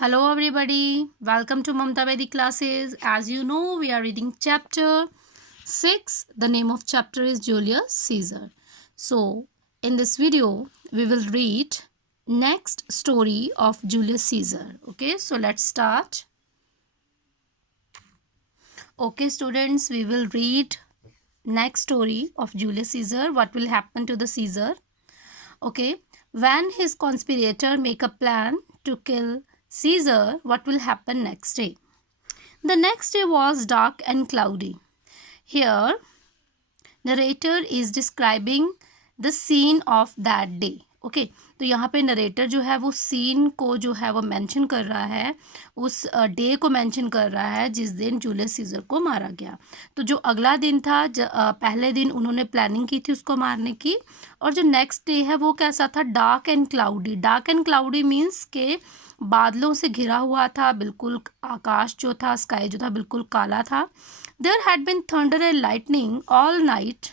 Hello, everybody. Welcome to Mamta Vedic classes. As you know, we are reading chapter 6. The name of chapter is Julius Caesar. So, in this video, we will read next story of Julius Caesar. Okay, so let's start. Okay, students, we will read next story of Julius Caesar. What will happen to the Caesar? Okay, when his conspirator make a plan to kill Caesar, what will happen next day? The next day was dark and cloudy. Here, narrator is describing the scene of that day. Okay तो यहाँ पे narrator जो है वो scene को जो है वो मेंशन कर रहा है, उस डे को मेंशन कर रहा है जिस दिन जूलियस सीजर को मारा गया. तो जो अगला दिन था, पहले दिन उन्होंने प्लानिंग की थी उसको मारने की, और जो नेक्स्ट डे है वो कैसा था? Dark and cloudy. Dark and cloudy means के बादलों से घिरा हुआ था, बिल्कुल आकाश जो था, स्काई जो था बिल्कुल काला था. There had been thunder and lightning all night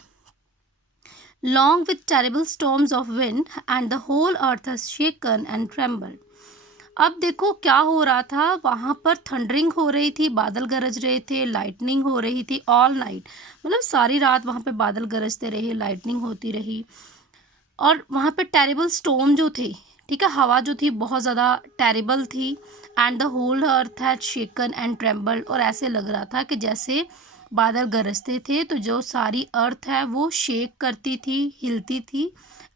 long with terrible storms of wind and the whole earth has shaken and trembled. अब देखो क्या हो रहा था वहाँ पर. थंडरिंग हो रही थी, बादल गरज रहे थे, लाइटनिंग हो रही थी ऑल नाइट, मतलब सारी रात वहाँ पे बादल गरजते रहे, लाइटनिंग होती रही. और वहाँ पे टेरिबल स्टॉर्म जो थे, ठीक है, हवा जो थी बहुत ज़्यादा टेरिबल थी. And the whole earth had shaken and trembled, और ऐसे लग रहा था कि जैसे बादल गरजते थे तो जो सारी अर्थ है वो शेक करती थी, हिलती थी,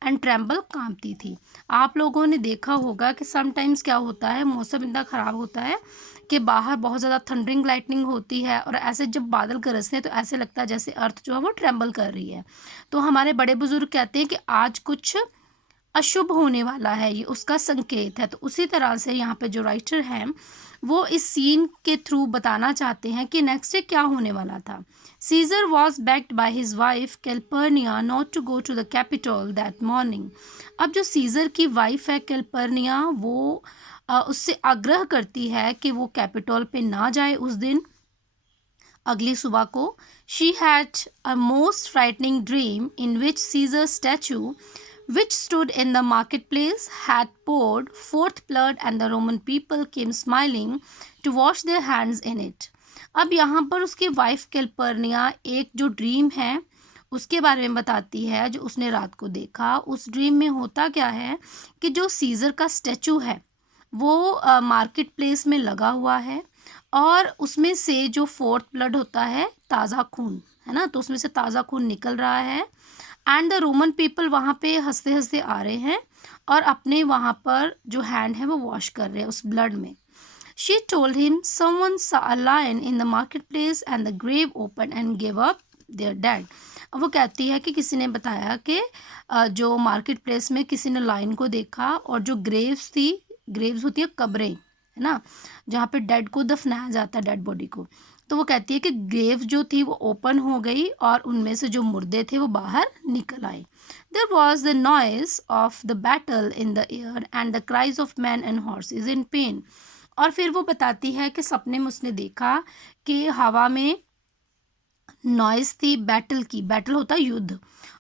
एंड ट्रेम्बल कांपती थी. आप लोगों ने देखा होगा कि समटाइम्स क्या होता है, मौसम इतना ख़राब होता है कि बाहर बहुत ज़्यादा थंडरिंग लाइटनिंग होती है, और ऐसे जब बादल गरजते हैं तो ऐसे लगता है जैसे अर्थ जो है वो ट्रेम्बल कर रही है. तो हमारे बड़े बुजुर्ग कहते हैं कि आज कुछ अशुभ होने वाला है, ये उसका संकेत है. तो उसी तरह से यहाँ पे जो राइटर हैं वो इस सीन के थ्रू बताना चाहते हैं कि नेक्स्ट डे क्या होने वाला था. Caesar was begged by his wife Calpurnia not to go to the Capitol that morning. अब जो सीजर की वाइफ है कैल्पर्निया, वो उससे आग्रह करती है कि वो कैपिटल पे ना जाए उस दिन, अगली सुबह को. She had a most frightening dream in which Caesar statue which stood in the marketplace had poured forth blood and the Roman people came smiling to wash their hands in it. अब यहाँ पर उसकी wife कैल्पर्निया एक जो dream है उसके बारे में बताती है जो उसने रात को देखा. उस ड्रीम में होता क्या है कि जो सीजर का स्टैचू है वो मार्केट प्लेस में लगा हुआ है, और उसमें से जो फोर्थ ब्लड होता है, ताज़ा खून है ना, तो उसमें से ताज़ा खून निकल रहा है. एंड द रोमन पीपल वहाँ पे हंसते हंसते आ रहे हैं और अपने वहाँ पर जो हैंड है वो वॉश कर रहे हैं उस ब्लड में. She told him someone saw a lion in the market place and the grave open and give up their dead. अब वो कहती है कि किसी ने बताया कि जो मार्केट प्लेस में किसी ने लायन को देखा, और जो ग्रेव्स थी, ग्रेव्स होती है कब्रें, है ना, जहाँ पे डेड को दफनाया जाता है, डेड बॉडी को. तो वो कहती है कि ग्रेव जो थी वो ओपन हो गई और उनमें से जो मुर्दे थे वो बाहर निकल आए. There was the noise of the battle in the air and the cries of man and horses in pain. और फिर वो बताती है कि सपने में उसने देखा कि हवा में नॉइज थी बैटल की, बैटल होता है युद्ध,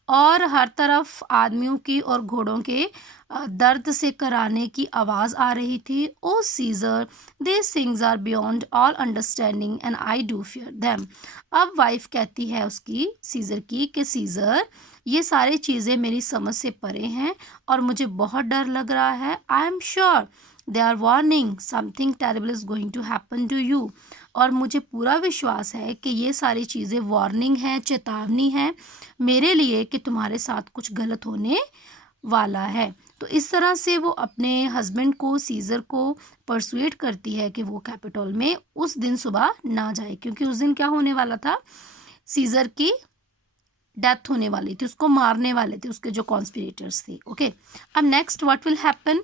और हर तरफ आदमियों की और घोड़ों के दर्द से कराने की आवाज़ आ रही थी. O Caesar, this things are beyond all understanding and I do fear them. अब वाइफ कहती है उसकी, सीजर की, कि सीजर ये सारी चीज़ें मेरी समझ से परे हैं और मुझे बहुत डर लग रहा है. I am sure they are warning something terrible is going to happen to you. और मुझे पूरा विश्वास है कि ये सारी चीज़ें वार्निंग है, चेतावनी है मेरे लिए कि तुम्हारे साथ कुछ गलत होने वाला है. तो इस तरह से वो अपने हस्बैंड को, सीजर को परसुएट करती है कि वो कैपिटल में उस दिन सुबह ना जाए, क्योंकि उस दिन क्या होने वाला था, सीजर की डेथ होने वाली थी, उसको मारने वाले थे उसके जो कॉन्स्पिरेटर्स थे. ओके, अब next what will happen.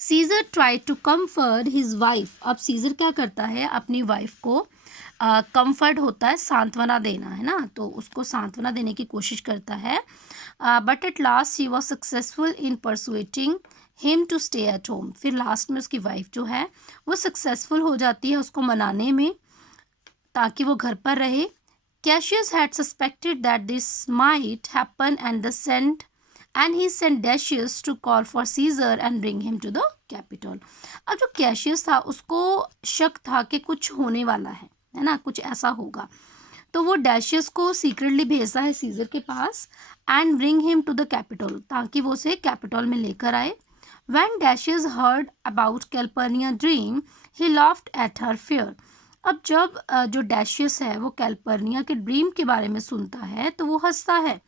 Caesar try to comfort his wife. अब सीजर क्या करता है, अपनी वाइफ को कंफर्ट होता है सांत्वना देना, है ना, तो उसको सांत्वना देने की कोशिश करता है. But at last he was successful in persuading him to stay at home. फिर लास्ट में उसकी वाइफ जो है वो सक्सेसफुल हो जाती है उसको मनाने में ताकि वो घर पर रहे. Cassius had suspected that this might happen and the sent and he sent Decius to call for Caesar and bring him to the Capitol. अब जो कैशियस था उसको शक था कि कुछ होने वाला है ना, कुछ ऐसा होगा, तो वो डैशियस को सीक्रेटली भेजता है सीजर के पास and bring him to the Capitol, ताकि वो उसे कैपिटल में लेकर आए। When Decius heard about Calpurnia dream he laughed at her fear. अब जब जो डैशियस है वो कैल्पर्निया के ड्रीम के बारे में सुनता है तो वो हंसता है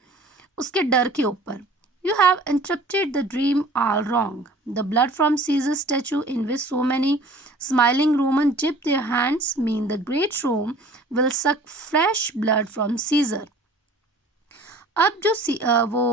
उसके डर के ऊपर। You have interpreted the dream all wrong. The blood from Caesar's statue in which so many smiling Romans dip their hands mean the great Rome will suck fresh blood from Caesar. अब जो वो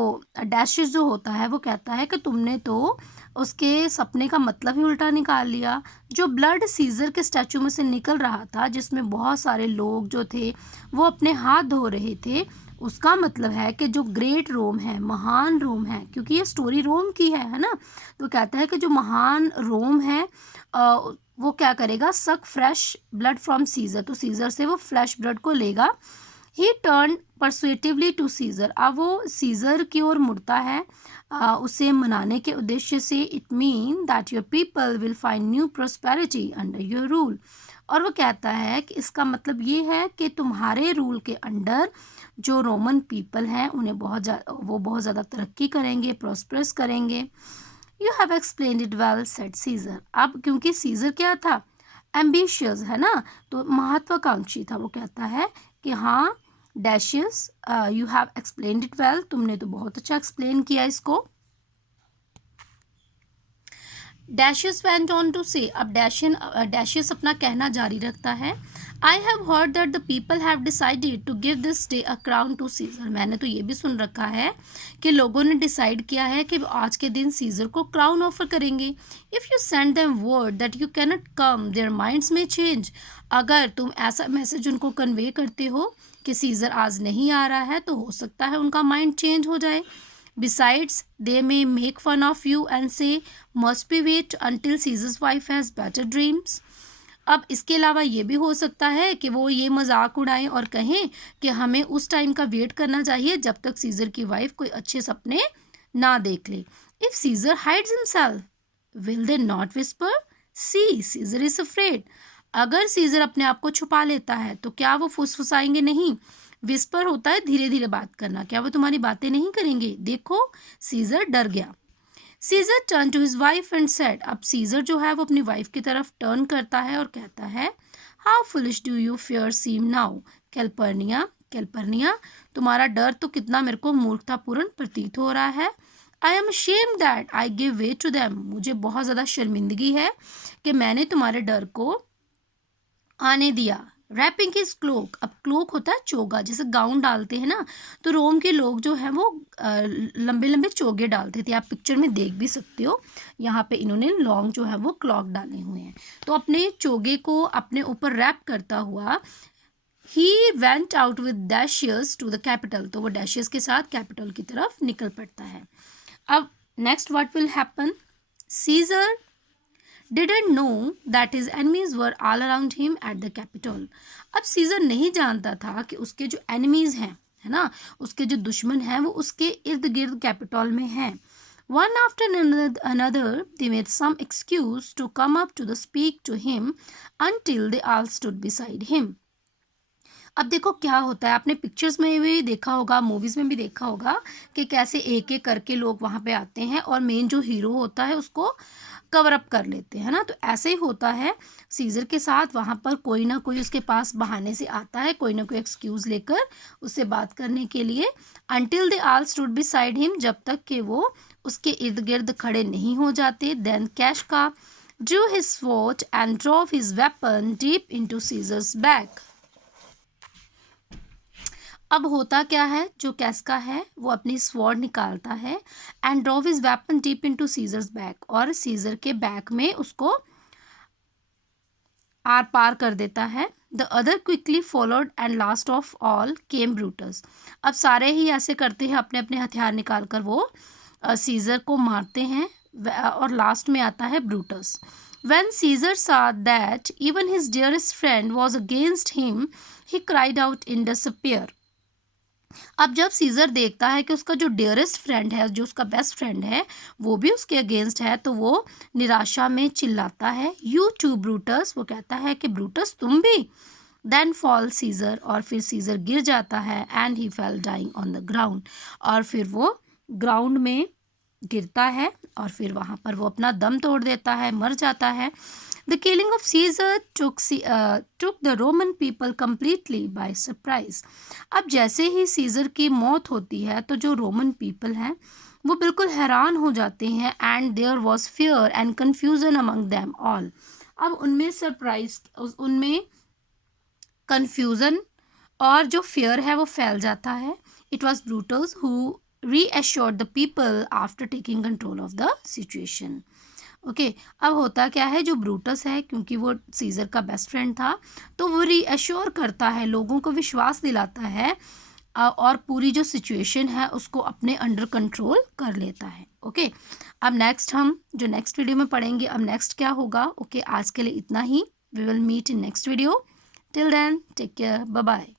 डैशियस जो होता है वो कहता है कि तुमने तो उसके सपने का मतलब ही उल्टा निकाल लिया। जो ब्लड सीजर के स्टैचू में से निकल रहा था, जिसमें बहुत सारे लोग जो थे वो अपने हाथ धो रहे थे, उसका मतलब है कि जो ग्रेट रोम है, महान रोम है, क्योंकि ये स्टोरी रोम की है ना, तो कहता है कि जो महान रोम है वो क्या करेगा, सक फ्रेश ब्लड फ्रॉम सीजर, तो सीजर से वो फ्रेश ब्लड को लेगा। ही टर्न परसुएटिवली टू सीजर, अब वो सीजर की ओर मुड़ता है उसे मनाने के उद्देश्य से। It mean that your people will find new prosperity under your rule, और वो कहता है कि इसका मतलब ये है कि तुम्हारे रूल के अंडर जो रोमन पीपल हैं उन्हें वो बहुत ज़्यादा तरक्की करेंगे, प्रॉस्परस करेंगे। You have explained it well said Caesar. अब क्योंकि सीजर क्या था, एम्बिशियस है ना, तो महत्वाकांक्षी था, वो कहता है कि हाँ Decius you have explained it well, तुमने तो बहुत अच्छा एक्सप्लेन किया इसको। डैशियस वेंट ऑन टू से, अब डैशियस अपना कहना जारी रखता है। I have heard that the people have decided to give this day a crown to Caesar. मैंने तो ये भी सुन रखा है कि लोगों ने डिसाइड किया है कि आज के दिन सीजर को क्राउन ऑफर करेंगे। If you send them word that you cannot come their minds में चेंज, अगर तुम ऐसा मैसेज उनको कन्वे करते हो कि सीजर आज नहीं आ रहा है, तो हो सकता है उनका माइंड चेंज हो जाए। Besides, they may make fun of you and say, must we wait until Caesar's wife has better dreams? अब इसके अलावा ये भी हो सकता है कि वो ये मजाक उड़ाएं और कहें कि हमें उस टाइम का वेट करना चाहिए जब तक सीजर की वाइफ कोई अच्छे सपने ना देख ले। If Caesar hides himself, will they not whisper, see Caesar is afraid. अगर सीजर अपने आप को छुपा लेता है तो क्या वो फुसफुसाएंगे नहीं। विस्पर होता है धीरे धीरे बात करना, क्या वो तुम्हारी बातें नहीं करेंगे, देखो सीजर डर गया। Caesar turn to his wife and said, अब सीजर जो है वो अपनी वाइफ की तरफ टर्न करता है और कहता है, how foolish do you fear seem now Calpurnia, तुम्हारा डर तो कितना मेरे को मूर्खतापूर्ण प्रतीत हो रहा है। I am ashamed that I give way to them, मुझे बहुत ज़्यादा शर्मिंदगी है कि मैंने तुम्हारे डर को आने दिया। रैपिंग हिज क्लोक, अब क्लोक होता है चोगा, जैसे गाउन डालते हैं ना, तो रोम के लोग जो हैं वो लंबे लंबे चोगे डालते थे, आप पिक्चर में देख भी सकते हो, यहाँ पे इन्होंने लॉन्ग जो है वो क्लॉक डाले हुए हैं। तो अपने चोगे को अपने ऊपर रैप करता हुआ he went out with Decius to the Capitol, तो वो डैशियस के साथ कैपिटल की तरफ निकल पड़ता है। अब next what will happen, Caesar didn't know that his enemies were all around him at the capital. अब सीजर नहीं जानता था कि उसके जो एनिमीज हैं, है ना, उसके जो दुश्मन हैं वो उसके इर्द गिर्द कैपिटल में हैं। One after another they made some excuse to come up to the speak to him until they all stood beside him. अब देखो क्या होता है, आपने पिक्चर्स में भी देखा होगा, मूवीज़ में भी देखा होगा कि कैसे एक एक करके लोग वहाँ पे आते हैं और मेन जो हीरो होता है उसको कवर अप कर लेते हैं ना, तो ऐसे ही होता है सीजर के साथ। वहाँ पर कोई ना कोई उसके पास बहाने से आता है, कोई ना कोई एक्सक्यूज़ लेकर उससे बात करने के लिए। Until they all stood beside him, जब तक कि वो उसके इर्द गिर्द खड़े नहीं हो जाते। Then Casca drew his sword and drove his weapon deep into Caesar's back. अब होता क्या है, जो कैस्का है वो अपनी स्वॉर्ड निकालता है and drove his weapon deep into Caesar's back, और सीजर के बैक में उसको आर पार कर देता है। The other quickly followed and last of all came Brutus. अब सारे ही ऐसे करते हैं, अपने अपने हथियार निकाल कर वो सीजर को मारते हैं, और लास्ट में आता है Brutus. When Caesar saw that even his dearest friend was against him, he cried out in despair. अब जब सीजर देखता है कि उसका जो डियरेस्ट फ्रेंड है, जो उसका बेस्ट फ्रेंड है, वो भी उसके अगेंस्ट है, तो वो निराशा में चिल्लाता है, यू टू ब्रूटस। वो कहता है कि ब्रूटस तुम भी। देन फॉल सीजर, और फिर सीजर गिर जाता है, and he fell dying on the ground, और फिर वो ग्राउंड में गिरता है और फिर वहाँ पर वो अपना दम तोड़ देता है, मर जाता है। The killing of Caesar took the Roman people completely by surprise. अब जैसे ही सीजर की मौत होती है तो जो रोमन पीपल हैं वो बिल्कुल हैरान हो जाते हैं, and there was fear and confusion among them all. अब उनमें सरप्राइज, उनमें कन्फ्यूजन और जो फियर है वो फैल जाता है। It was Brutus who reassured the people after taking control of the situation. Okay अब होता क्या है, जो ब्रूटस है क्योंकि वो सीजर का बेस्ट फ्रेंड था, तो वो रीअश्योर करता है, लोगों को विश्वास दिलाता है, और पूरी जो सिचुएशन है उसको अपने अंडर कंट्रोल कर लेता है। ओके अब नेक्स्ट हम जो नेक्स्ट वीडियो में पढ़ेंगे, अब नेक्स्ट क्या होगा। ओके आज के लिए इतना ही। We will meet in next video. Till then take care, bye bye.